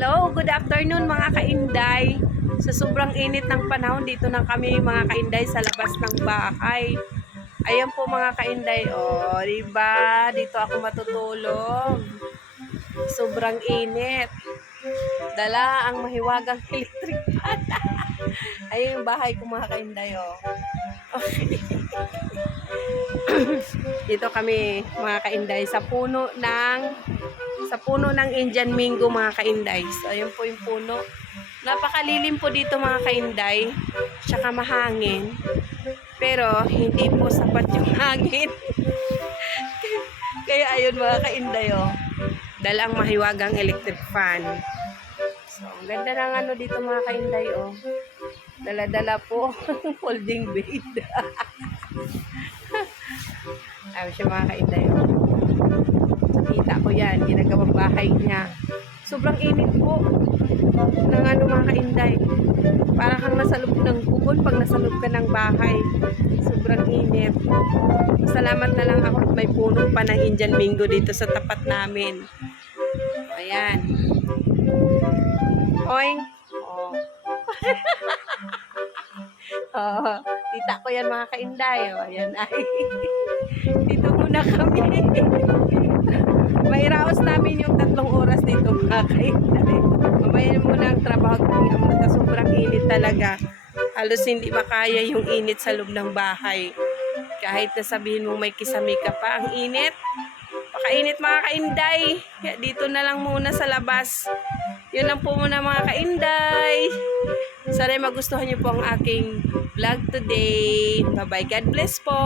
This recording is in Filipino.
Hello, good afternoon mga kainday. Sa sobrang init ng panahon, dito na kami mga kainday sa labas ng bahay. Ayan po mga kainday, oh, diba? Dito ako matutulog. Sobrang init. Dala ang mahiwagang electric fan. Ayun yung bahay ko mga kainday, oh. dito kami mga kainday sa puno ng sa puno ng Indian Mingo mga kainday. So ayun po yung puno. Napakalilim po dito mga kainday. Tsaka mahangin. Pero hindi po sapat yung hangin. Kaya ayun mga kainday oh. Dalang mahiwagang electric fan. So ang ganda ng ano dito mga kainday oh. Dala-dala po folding bed. Ayun siya mga kainday oh. Kita ko yan, ginagawang bahay niya. Sobrang init po ng ano mga kainday. Para kang nasa loob ng bubon pag nasa loob ka ng bahay. Sobrang init. Salamat na lang ako at may puno pa ng Indian Mingo dito sa tapat namin. Ayan. Oing. Oh. oh, tita ko yan mga kainday. Oh, ayan ay. dito muna kami. May raos namin yung tatlong oras dito mga kainday. Mamaya muna ang trabaho ko mga sobrang init talaga. Halos hindi makaya yung init sa loob ng bahay. Kahit na sabihin mo may kisame ka pa, ang init. Pakainit mga kainday. Dito na lang muna sa labas. Yun lang po muna mga kainday. Sana magustuhan niyo po ang aking vlog today. Bye-bye. God bless po.